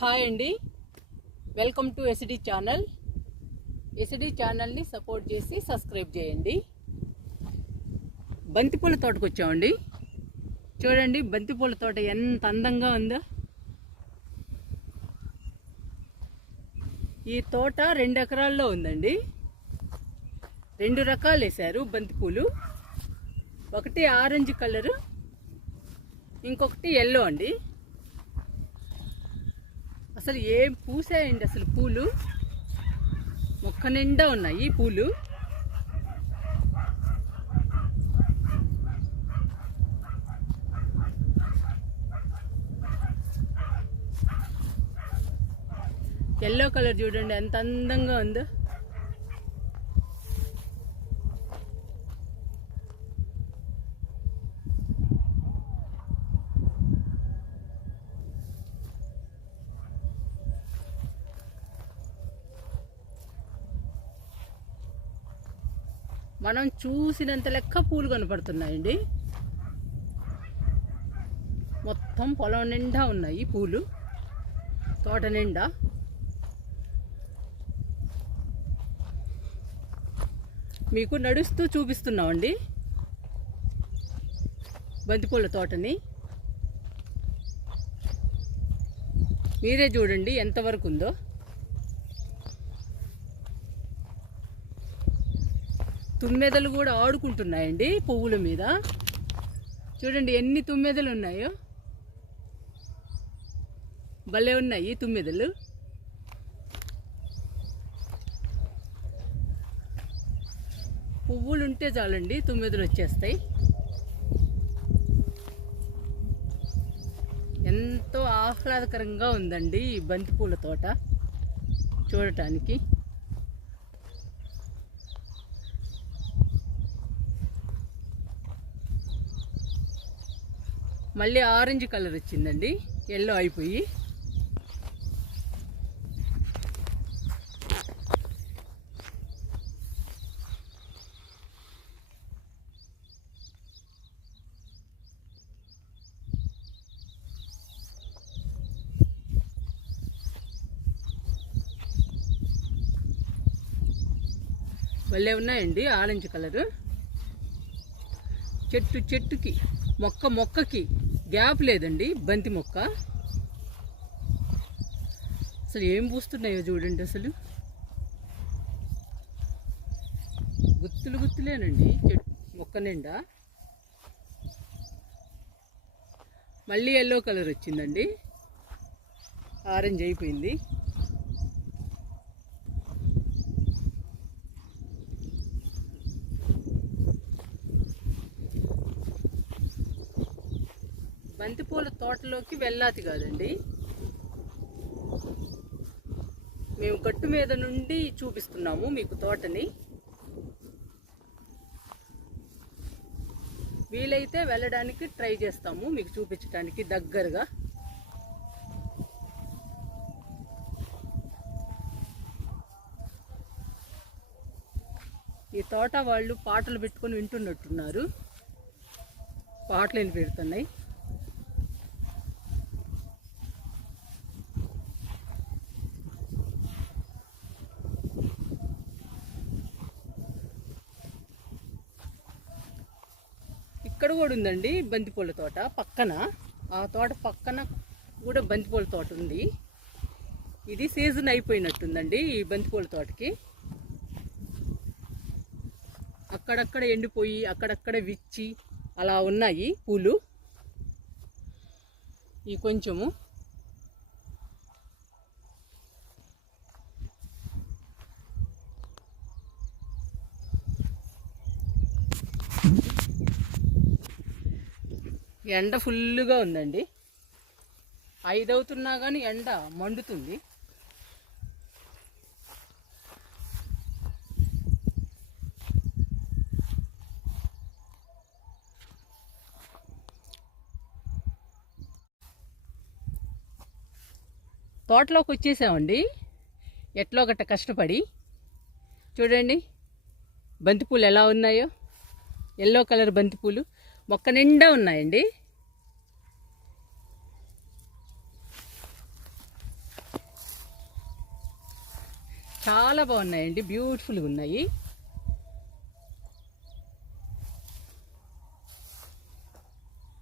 Hi అండి, welcome to SD channel. SD ఛానల్ని support చేసి సబ్స్క్రైబ్ చేయండి. బంతిపూల తోటకు వచ్చామండి. చూడండి బంతిపూల తోట ఎంత అందంగా ఉందో. ఈ తోట 2 ఎకరాల్లో ఉందండి. 2 రకాలు వేశారు బంతిపూలు. ఒకటి ఆరెంజ్ కలరు, ఇంకొకటి ఎల్లో అండి. అసలు ఏం పూసాయండి, అసలు పూలు మొక్క నిండా ఉన్నాయి పూలు. ఎల్లో కలర్ చూడండి ఎంత అందంగా ఉందో. మనం చూసినంత లెక్క పూలు కనపడుతున్నాయండి. మొత్తం పొలం నిండా ఉన్నాయి పూలు, తోట నిండా. మీకు నడుస్తూ చూపిస్తున్నామండి బంతిపూల తోటని. మీరే చూడండి ఎంతవరకు ఉందో. తుమ్మెదలు కూడా ఆడుకుంటున్నాయండి పువ్వుల మీద. చూడండి ఎన్ని తుమ్మెదలు ఉన్నాయో, భలే ఉన్నాయి తుమ్మెదలు. పువ్వులు ఉంటే చాలండి తుమ్మెదలు వచ్చేస్తాయి. ఎంతో ఆహ్లాదకరంగా ఉందండి ఈ బంతిపూల తోట చూడటానికి. మళ్ళీ ఆరెంజ్ కలర్ వచ్చిందండి, ఎల్లో అయిపోయి. భలే ఉన్నాయండి ఆరెంజ్ కలరు. చెట్టుకి మొక్కకి గ్యాప్ లేదండి. బంతి మొక్క అసలు ఏం పూస్తున్నాయో చూడండి. అసలు గుత్తులేనండి మొక్క నిండా. మళ్ళీ ఎల్లో కలర్ వచ్చిందండి, ఆరెంజ్ అయిపోయింది. బంతిపూల తోటలోకి వెళ్ళాది కాదండి, మేము గట్టు మీద నుండి చూపిస్తున్నాము మీకు తోటని. వీలైతే వెళ్ళడానికి ట్రై చేస్తాము మీకు చూపించడానికి దగ్గరగా. ఈ తోట వాళ్ళు పాటలు పెట్టుకొని వింటున్నట్టున్నారు, పాటలు వినిపెడుతున్నాయి. ఇక్కడ కూడా ఉందండి బంతిపూల తోట పక్కన. ఆ తోట పక్కన కూడా బంతిపూల తోట ఉంది. ఇది సీజన్ అయిపోయినట్టుందండి ఈ బంతిపూల తోటకి. అక్కడక్కడ ఎండిపోయి అక్కడక్కడ విచ్చి అలా ఉన్నాయి పూలు. ఈ కొంచెము ఎండ ఫుల్గా ఉందండి. 5 అవుతున్నా కానీ ఎండ మండుతుంది. తోటలోకి వచ్చేసామండి ఎట్లో గట్ట కష్టపడి. చూడండి బంతిపూలు ఎలా ఉన్నాయో. ఎల్లో కలర్ బంతిపూలు మొక్క నిండా ఉన్నాయండి. చాలా బాగున్నాయండి, బ్యూటిఫుల్గా ఉన్నాయి.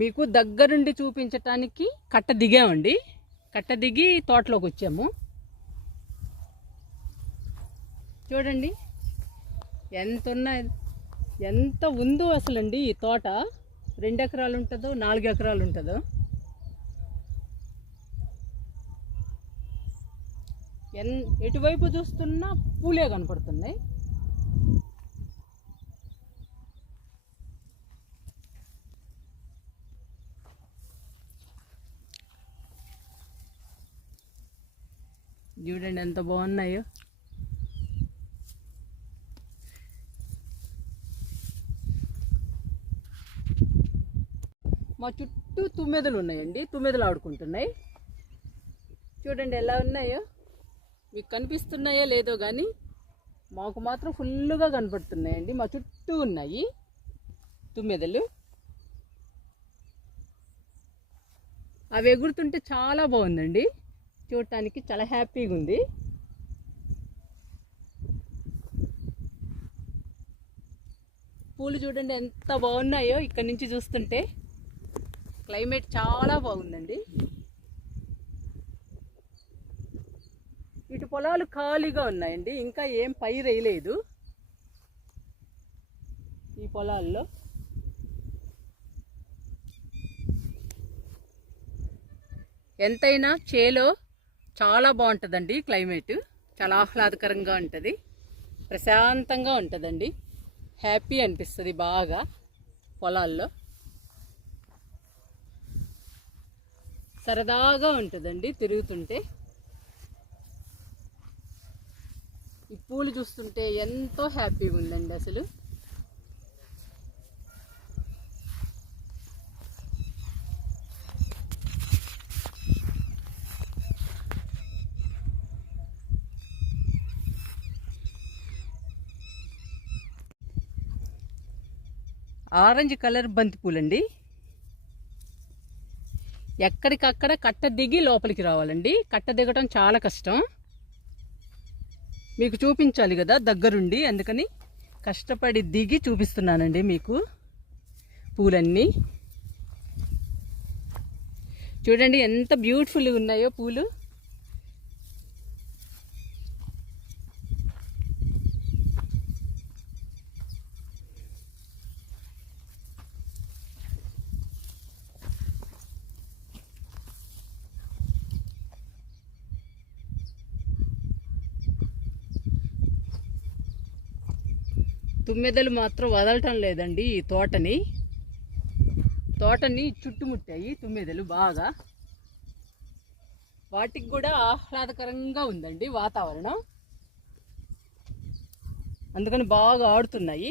మీకు దగ్గరుండి చూపించటానికి కట్ట దిగామండి. కట్ట దిగి తోటలోకి వచ్చాము. చూడండి ఎంత ఉందో అసలండి ఈ తోట. 2 ఎకరాలు ఉంటుందో 4 ఎకరాలు ఉంటుందో. ఎటువైపు చూస్తున్నా పూలే కనపడుతున్నాయి. చూడండి ఎంత బాగున్నాయో. మా చుట్టూ తుమ్మెదలు ఉన్నాయండి, తుమ్మెదలు ఆడుకుంటున్నాయి. చూడండి ఎలా ఉన్నాయో. మీకు కనిపిస్తున్నాయో లేదో కానీ మాకు మాత్రం ఫుల్గా కనపడుతున్నాయండి. మా చుట్టూ ఉన్నాయి తుమ్మెదలు. అవి ఎగురుతుంటే చాలా బాగుందండి, చూడటానికి చాలా హ్యాపీగా ఉంది. పూలు చూడండి ఎంత బాగున్నాయో. ఇక్కడ నుంచి చూస్తుంటే క్లైమేట్ చాలా బాగుందండి. ఇటు పొలాలు ఖాళీగా ఉన్నాయండి, ఇంకా ఏం పైరు వేయలేదు ఈ పొలాల్లో. ఎంతైనా చేలో చాలా బాగుంటుందండి క్లైమేట్. చాలా ఆహ్లాదకరంగా ఉంటుంది, ప్రశాంతంగా ఉంటుందండి. హ్యాపీ అనిపిస్తుంది బాగా పొలాల్లో. సరదాగా ఉంటుందండి తిరుగుతుంటే. ఈ పూలు చూస్తుంటే ఎంతో హ్యాపీగా ఉందండి అసలు. ఆరెంజ్ కలర్ బంతిపూలండి. ఎక్కడికక్కడ కట్ట దిగి లోపలికి రావాలండి. కట్ట దిగటం చాలా కష్టం. మీకు చూపించాలి కదా దగ్గరుండి, అందుకని కష్టపడి దిగి చూపిస్తున్నానండి మీకు పూలన్నీ. చూడండి ఎంత బ్యూటిఫుల్గా ఉన్నాయో పూలు. తుమ్మెదలు మాత్రం వదలటం లేదండి ఈ తోటని చుట్టుముట్టాయి తుమ్మెదలు బాగా. వాటికి కూడా ఆహ్లాదకరంగా ఉందండి వాతావరణం, అందుకని బాగా ఆడుతున్నాయి.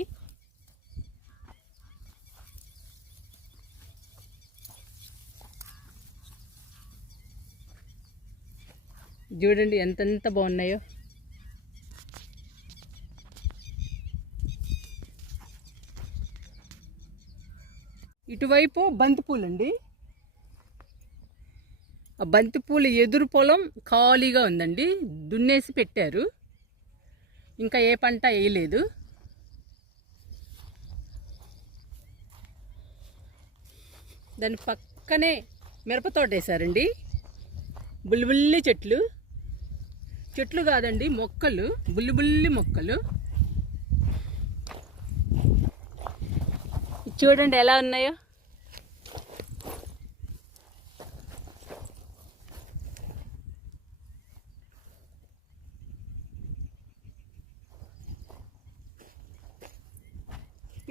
చూడండి ఎంతెంత బాగున్నాయో. ఇటువైపు బంతిపూలండి. ఆ బంతిపూలు ఎదురు పొలం ఖాళీగా ఉందండి, దున్నేసి పెట్టారు. ఇంకా ఏ పంట వేయలేదు. దాని పక్కనే మిరపతోట వేశారండి. బుల్లిబుల్లి చెట్లు కాదండి, మొక్కలు, బుల్లిబుల్లి మొక్కలు. చూడండి ఎలా ఉన్నాయో.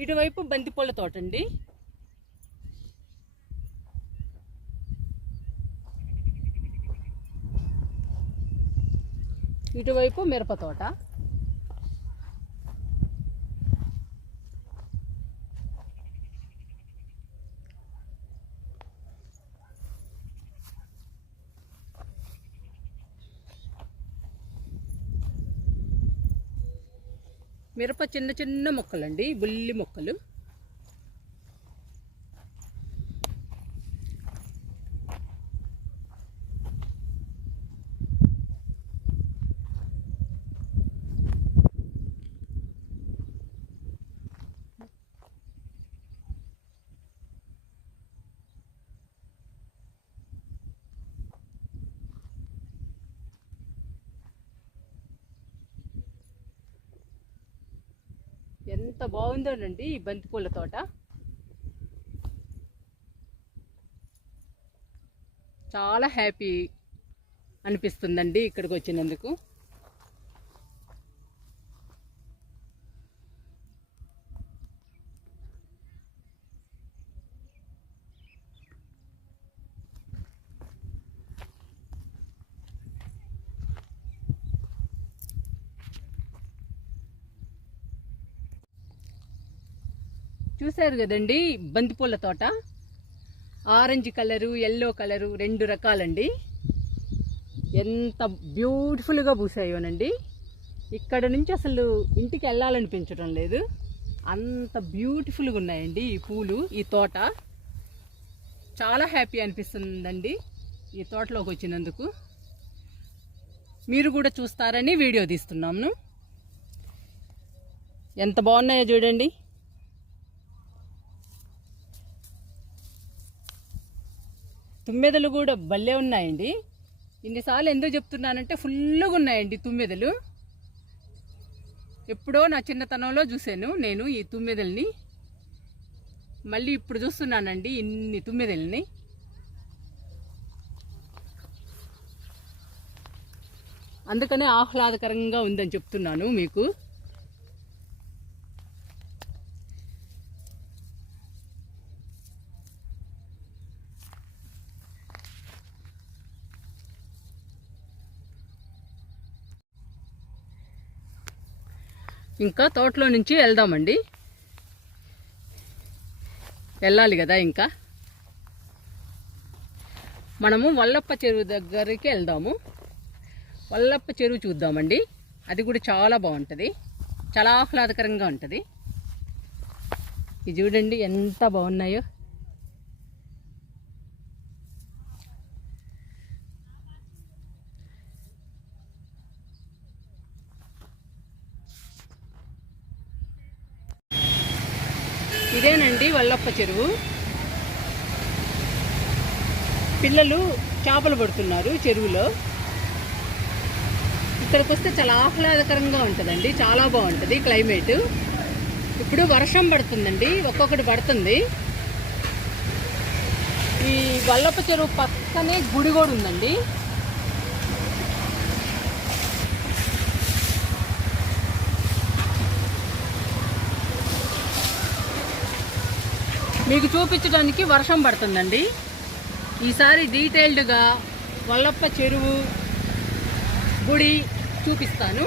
ఇటువైపు బంతిపూల తోట అండి. ఇటువైపు మిరప తోట. మిరప చిన్న చిన్న మొక్కలండి, బుల్లి మొక్కలు. ఎంత బాగుందోనండి ఈ బంతిపూల తోట. చాలా హ్యాపీ అనిపిస్తుందండి ఇక్కడికి వచ్చినందుకు. చూశారు కదండి బంతిపూల తోట. Orange colour, yellow colour 2 రకాలండి. ఎంత బ్యూటిఫుల్గా పూసాయోనండి. ఇక్కడ నుంచి అసలు ఇంటికి వెళ్ళాలనిపించడం లేదు, అంత బ్యూటిఫుల్గా ఉన్నాయండి ఈ పూలు. ఈ తోట చాలా హ్యాపీ అనిపిస్తుందండి ఈ తోటలోకి వచ్చినందుకు. మీరు కూడా చూస్తారని వీడియో తీస్తున్నాము. ఎంత బాగున్నాయో చూడండి. తుమ్మెదలు కూడా భలే ఉన్నాయండి. ఇన్నిసార్లు ఎందుకు చెప్తున్నానంటే ఫుల్గా ఉన్నాయండి తుమ్మెదలు. ఎప్పుడో నా చిన్నతనంలో చూశాను నేను ఈ తుమ్మెదల్ని, మళ్ళీ ఇప్పుడు చూస్తున్నానండి ఇన్ని తుమ్మెదల్ని. అందుకనే ఆహ్లాదకరంగా ఉందని చెప్తున్నాను మీకు. ఇంకా తోటలో నుంచి వెళ్దామండి, వెళ్ళాలి కదా. ఇంకా మనము వల్లప్ప చెరువు దగ్గరికి వెళ్దాము. వల్లప్ప చెరువు చూద్దామండి. అది కూడా చాలా బాగుంటుంది, చాలా ఆహ్లాదకరంగా ఉంటుంది. ఇది చూడండి ఎంత బాగున్నాయో. ఇదేనండి వల్లప్ప చెరువు. పిల్లలు చేపలు పడుతున్నారు చెరువులో. ఇక్కడికి వస్తే చాలా ఆహ్లాదకరంగా ఉంటుందండి, చాలా బాగుంటుంది క్లైమేట్. ఇప్పుడు వర్షం పడుతుందండి, ఒక్కొక్కటి పడుతుంది. ఈ వల్లప్ప చెరువు పక్కనే గుడి కూడా ఉందండి. మీకు చూపించడానికి వర్షం పడుతుందండి. ఈసారి డీటెయిల్డ్గా వల్లప్ప చెరువు గుడి చూపిస్తాను.